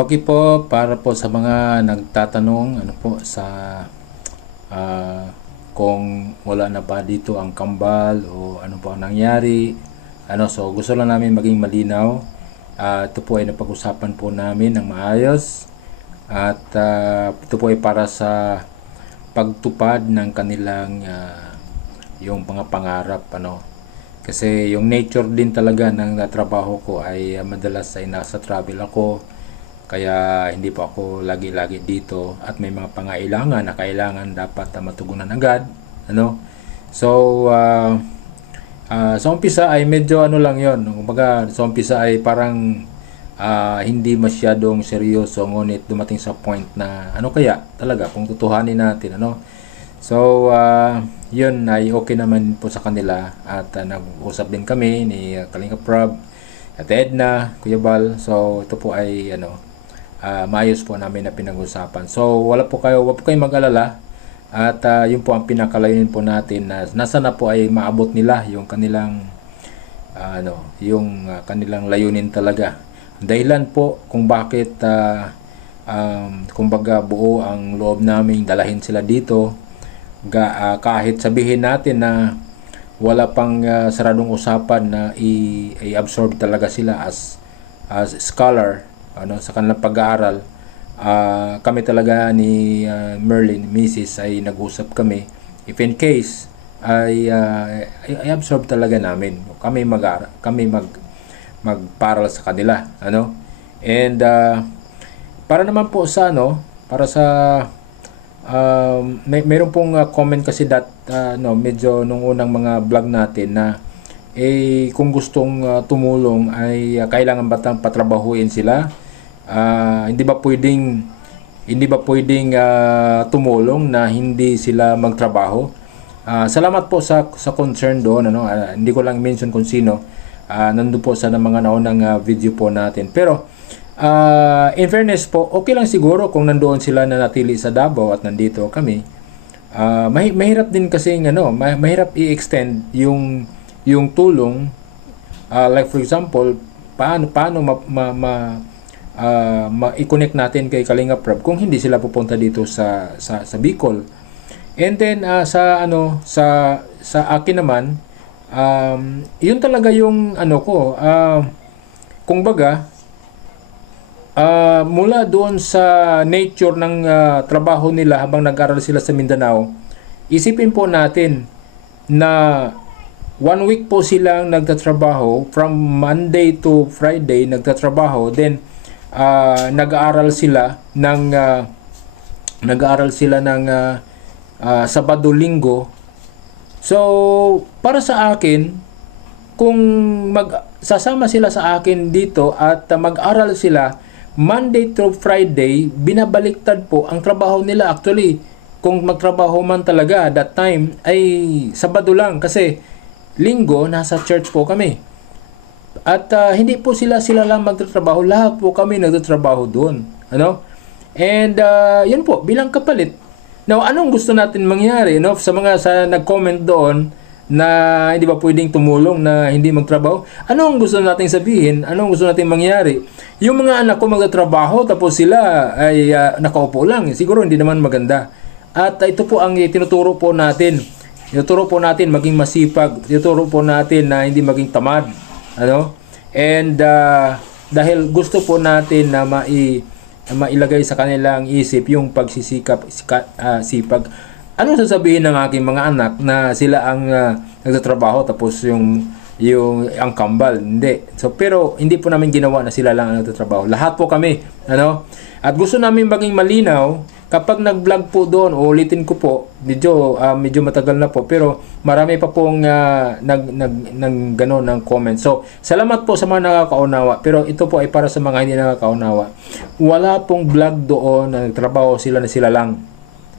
Okay po, para po sa mga nagtatanong ano po sa kung wala na ba dito ang kambal o ano po ang nangyari. So gusto lang namin maging malinaw. Ito po ay napag-usapan po namin ng maayos at ito po ay para sa pagtupad ng kanilang yung mga pangarap kasi yung nature din talaga ng trabaho ko ay madalas ay nasa travel ako. Kaya hindi po ako lagi-lagi dito at may mga pangailangan na kailangan dapat matugunan agad. So, sa umpisa ay medyo lang yon. Kumbaga, sa umpisa ay parang hindi masyadong seryoso, ngunit dumating sa point na kaya talaga kung tutuhanin natin. So, yun ay okay naman po sa kanila at nag-usap din kami ni Kalinga Prab at Edna, Kuya Bal. So, ito po ay maayos po namin na pinag-usapan. So, wag po kayong mag-alala at yun po ang pinakalayunin po natin na nasa na po ay maabot nila yung kanilang kanilang layunin talaga. Dahilan po kung bakit kumbaga buo ang loob naming dalahin sila dito kahit sabihin natin na wala pang saradong usapan na i-absorb talaga sila as scholar sa kanilang pag-aaral. Kami talaga ni Merlin, Mrs. ay nag-usap kami if in case ay absorb talaga namin kami magparal sa kanila and para naman po sa para sa mayroon pong comment kasi medyo nung unang mga vlog natin na kung gustong tumulong ay kailangan ba patrabahuin sila. Hindi ba pwedeng tumulong na hindi sila magtrabaho? Salamat po sa concern doon. Hindi ko lang mention kung sino. Nandun po sa mga naunang video po natin. Pero in fairness po, okay lang siguro kung nandoon sila na natili sa Davao at nandito kami. Mahirap din kasi mahirap i-extend yung tulong. Like for example, paano i-connect natin kay Kalinga Prab kung hindi sila pupunta dito sa Bicol. And then sa akin naman, yun talaga yung kung baga mula doon sa nature ng trabaho nila habang nag-aral sila sa Mindanao, isipin po natin na 1 week po silang nagtatrabaho, from Monday to Friday nagtatrabaho, then nag-aaral sila ng Sabado, Linggo. So para sa akin, kung sasama sila sa akin dito at mag-aral sila Monday to Friday, binabaliktad po ang trabaho nila. Actually, kung magtrabaho man talaga that time ay Sabado lang, kasi Linggo nasa church po kami. At hindi po sila lang magtatrabaho, lahat po kami nagtatrabaho doon. And yun po, bilang kapalit. Now, anong gusto natin mangyari? Sa mga nag-comment doon na hindi ba pwedeng tumulong na hindi magtrabaho? Anong gusto natin sabihin? Anong gusto natin mangyari? Yung mga anak ko magtatrabaho tapos sila ay nakaupo lang. Siguro hindi naman maganda. At ito po ang tinuturo po natin. Tinuturo po natin maging masipag. Tinuturo po natin na hindi maging tamad. And dahil gusto po natin na mailagay sa kanilang isip yung sipag. Ano sasabihin ng aking mga anak na sila ang nagtatrabaho tapos yung ang kambal? Hindi. So pero hindi po namin ginawa na sila lang ang nagtatrabaho. Lahat po kami, At gusto namin maging malinaw kapag nag-vlog po doon, ulitin ko po, medyo matagal na po, pero marami pa pong gano'n ng comment. So, salamat po sa mga nakakaunawa, pero ito po ay para sa mga hindi nakakaunawa. Wala pong vlog doon na nagtrabaho sila na sila lang.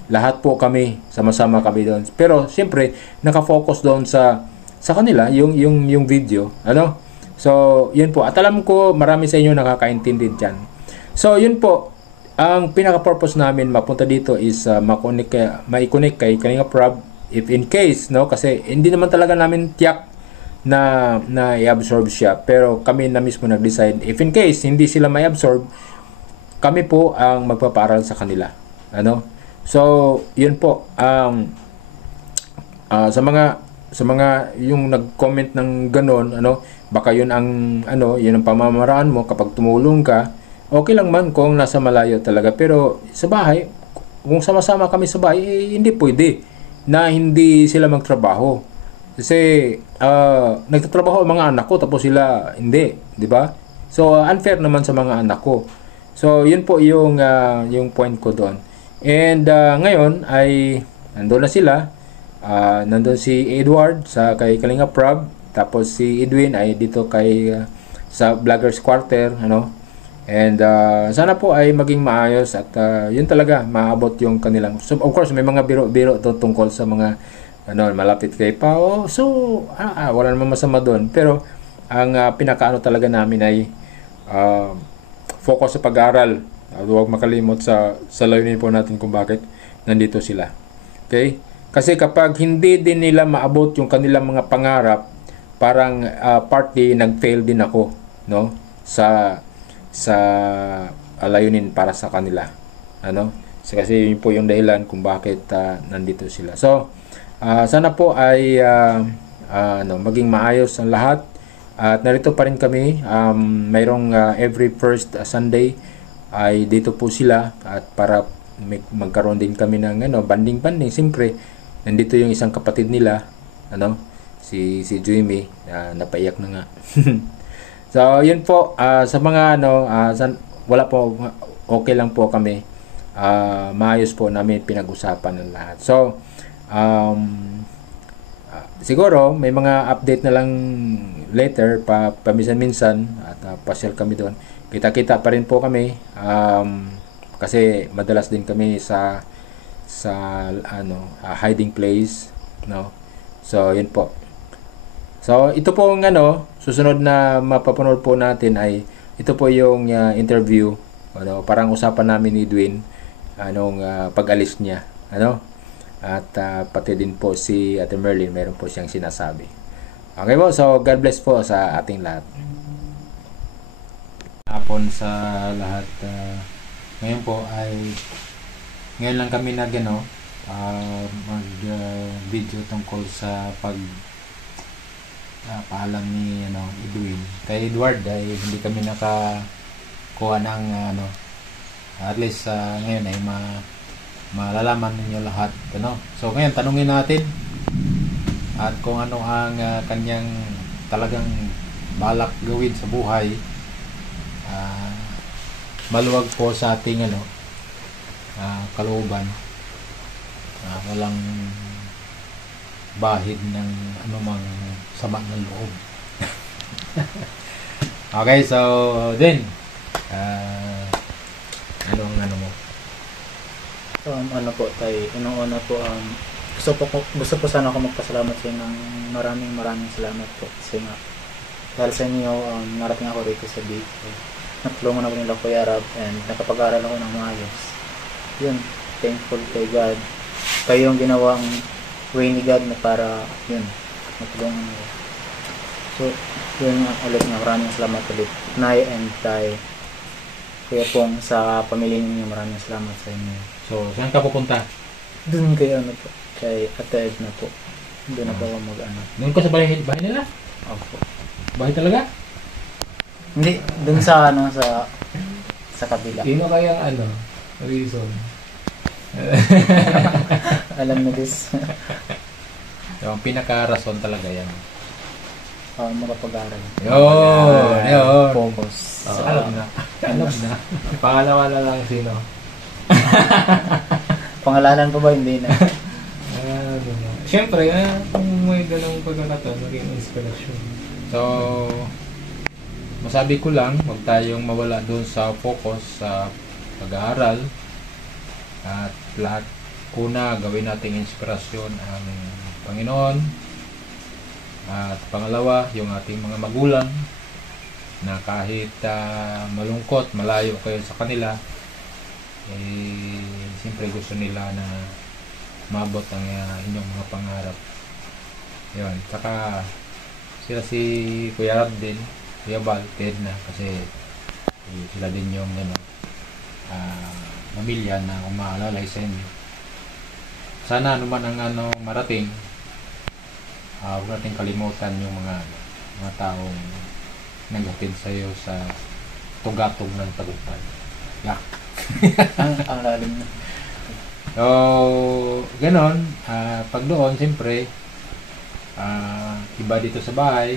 Lahat po kami, sama-sama kami doon. Pero, siyempre, nakafocus doon sa kanila, yung video. So, yun po. At alam ko, marami sa inyo nakakaintindi dyan. So, yun po. Ang pinaka-purpose namin mapunta dito is ma-connect kay Kalinga Prab if in case, kasi hindi naman talaga namin tiyak na i-absorb siya, pero kami na mismo nag-decide if in case hindi sila may absorb, kami po ang magpapaaral sa kanila. Ano? So, yun po sa mga yung nag-comment ng ganon, ano, baka yun ang yun ang pamamaraan mo kapag tumulong ka. Okay lang man kung nasa malayo talaga, pero sa bahay, kung sama-sama kami sa bahay, hindi pwede na hindi sila magtrabaho. Kasi nagtatrabaho ang mga anak ko tapos sila hindi, 'di ba? So unfair naman sa mga anak ko. So yun po yung point ko doon. And ngayon ay nandoon na sila. Nandun si Edward sa kay Kalinga Prab, tapos si Edwin ay dito kay sa Vloggers Quarter, ano. And sana po ay maging maayos at yun talaga maabot yung kanilang. So of course may mga biro-biro tungkol sa mga malapit kay Pao. So wala namang masama doon, pero ang pinakaano talaga namin ay focus sa pag-aaral. Huwag makalimot sa layunin po natin kung bakit nandito sila. Okay? Kasi kapag hindi din nila maabot yung kanilang mga pangarap, parang partly nag-fail din ako, no? Sa layunin para sa kanila. Ano? So, kasi yun po yung dahilan kung bakit nandito sila. So, sana po ay maging maayos ang lahat. At narito pa rin kami. Mayroong every first Sunday ay dito po sila at para magkaroon din kami ng banding-banding. Siyempre, nandito yung isang kapatid nila, si Jimmy, napaiyak na nga. So, yun po, sa mga wala po, okay lang po kami. Maayos po namin pinag-usapan ng lahat. So, siguro may mga update na lang later paminsan-minsan at pasyal kami doon. Kita-kita pa rin po kami kasi madalas din kami sa hiding place, no. So yun po. So ito po ang susunod na mapapanood po natin ay ito po yung interview, parang usapan namin ni Edwin pag-alis niya, at pati din po si Ate Merlin, meron po siyang sinasabi. Okay po, so God bless po sa ating lahat. Hapon sa lahat. Ngayon po ay ngayon lang kami mag video tungkol sa paalam ni Edwin. Kay Edward ay hindi kami nakakuha ng at least ngayon ay malalaman ninyo lahat, So ngayon tanungin natin at kung ano ang kanyang talagang balak gawin sa buhay. Maluwag po sa ating kalooban, walang bahid ng anumang sama ng loob. Okay, so then ano mo? Po tayo, unang-una po gusto po sana ako magpasalamat sa inyo ng maraming salamat po kasi nga dahil sa inyo narating ako rito sa dito. Natulungan ako nila Kuya Rab and nakapag-aral ako ng maayos. Yun, thankful kay God. Kayo yung ginawang way ni God na para yun, matulungan mo. So, yun nga ulit nga, maraming salamat ulit. Nay and Tay. Kuya Pong, sa pamilya ninyo, maraming salamat sa inyo. So, saan ka pupunta? Doon kayo kay Ate Edna po. Doon na po ako Doon ka sa bahay nila? Opo. Bahay talaga? Hindi, doon sa sa kabila. Sino kaya reason? Alam na this. Yung pinaka-rason talaga yan. Makapag-aral. Yun. Focus. Alam na. Pangalawa na lang sino? Pangalanan pa ba? Hindi na. Siyempre, kung may ganang pagkakataon, maging inspirasyon. So, masabi ko lang, huwag tayong mawala doon sa focus sa pag-aaral. At lahat, una, gawin nating inspirasyon ang Panginoon. At pangalawa, yung ating mga magulang na kahit malungkot, malayo kayo sa kanila, siyempre gusto nila na maabot ang inyong mga pangarap. Yun, saka sila si Kuya Rab din, Kuya Bal, Ted na, kasi sila din yung pamilya na umaalalay sa inyo. Sana ano man ang marating, huwag natin kalimutan yung mga taong naghatid sa iyo sa tugatog ng tagumpay. Yak. Ang lalim na. So, ganon. Pag doon, siyempre, iba dito sa bahay.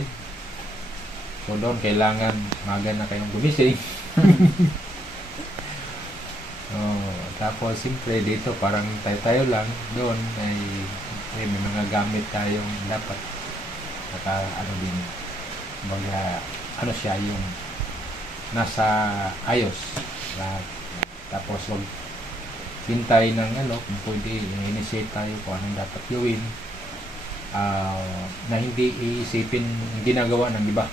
So, doon, kailangan maga na kayong gumising. Tapos, siyempre, dito, parang tayo lang. Doon, ay may mga gamit tayong dapat din. Siya yung nasa ayos. Tapos, wag hintay ng kung pwede, initiate tayo kung anong dapat gawin na hindi iisipin yung ginagawa ng iba.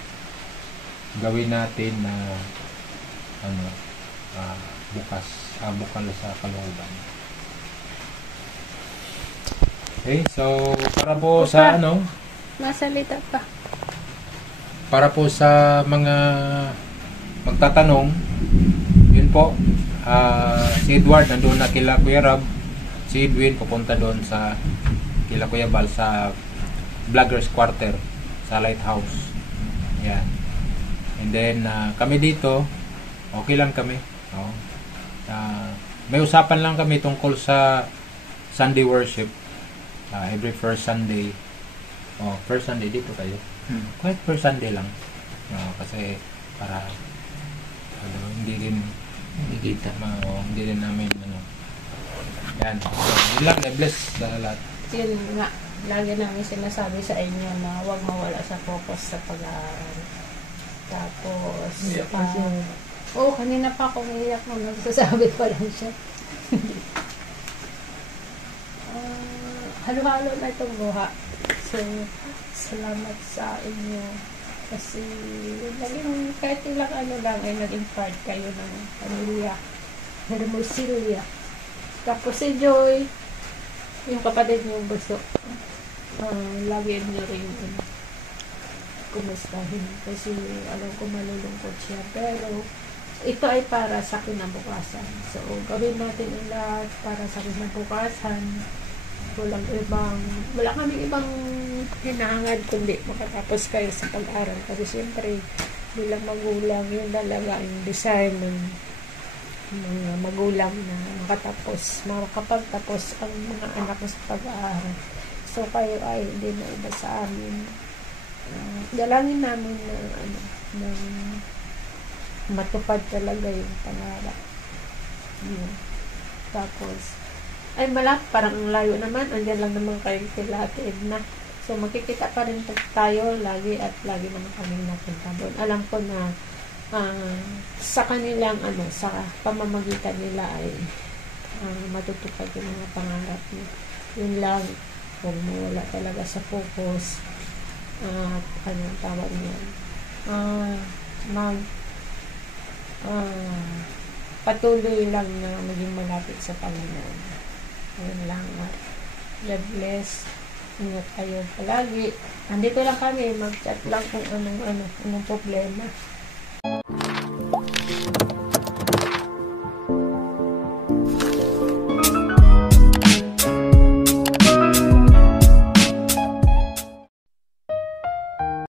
Gawin natin na bukas sa kalooban. Okay, so para po sa Masalita pa. Para po sa mga magtatanong, yun po, si Edward nandoon na kila Kuya Rab, si Edwin pupunta doon sa kila Kuya Bal sa Vloggers Quarter sa Lighthouse. Yan. And then kami dito, okay lang kami. May usapan lang kami tungkol sa Sunday worship. Every first Sunday. First Sunday dito kayo. Kahit first Sunday lang. Kasi para hindi din namin yan. So, yun lang, bless sa lahat. Yun nga, lagi namin sinasabi sa inyo na huwag mawala sa focus sa pag-aaral. Tapos, kanina pa ako umiyak nung nagsasabi pa lang siya. Halo-halo na itong buha. So, salamat sa inyo. Kasi, naging kahit ilang lang ay naging part kayo ng pamilya. Hermosilya. Tapos si Joy, yung kapatid niyong buso, lagi niyo rin kumustahin. Kasi alam ko malulungkot siya. Pero, ito ay para sa kinabukasan. So, gawin natin ang lahat para sa kinabukasan. Wala kaming ibang hinahangad kundi makatapos kayo sa pag-aral. Kasi siyempre, bilang magulang, yun talaga yung desire ng mga magulang na makapagtapos ang mga anak mo sa pag-aaral. So, kayo ay hindi na iba sa amin. Dalangin namin na matupad talaga yung pangarap. Tapos, ay parang ang layo naman, andyan lang naman kayo kila Ate Edna. So makikita pa rin tayo lagi at lagi naman kaming napunta doon. Alam ko na sa kanilang sa pamamagitan nila ay matutupad yung mga pangarap niyo. Yun lang, huwag mo wala talaga sa focus at tawag niya, patuloy lang na maging malapit sa Panginoon. Ayun lang. God bless. Ingat kayo palagi. Andito lang kami. Mag-chat lang kung anong problema.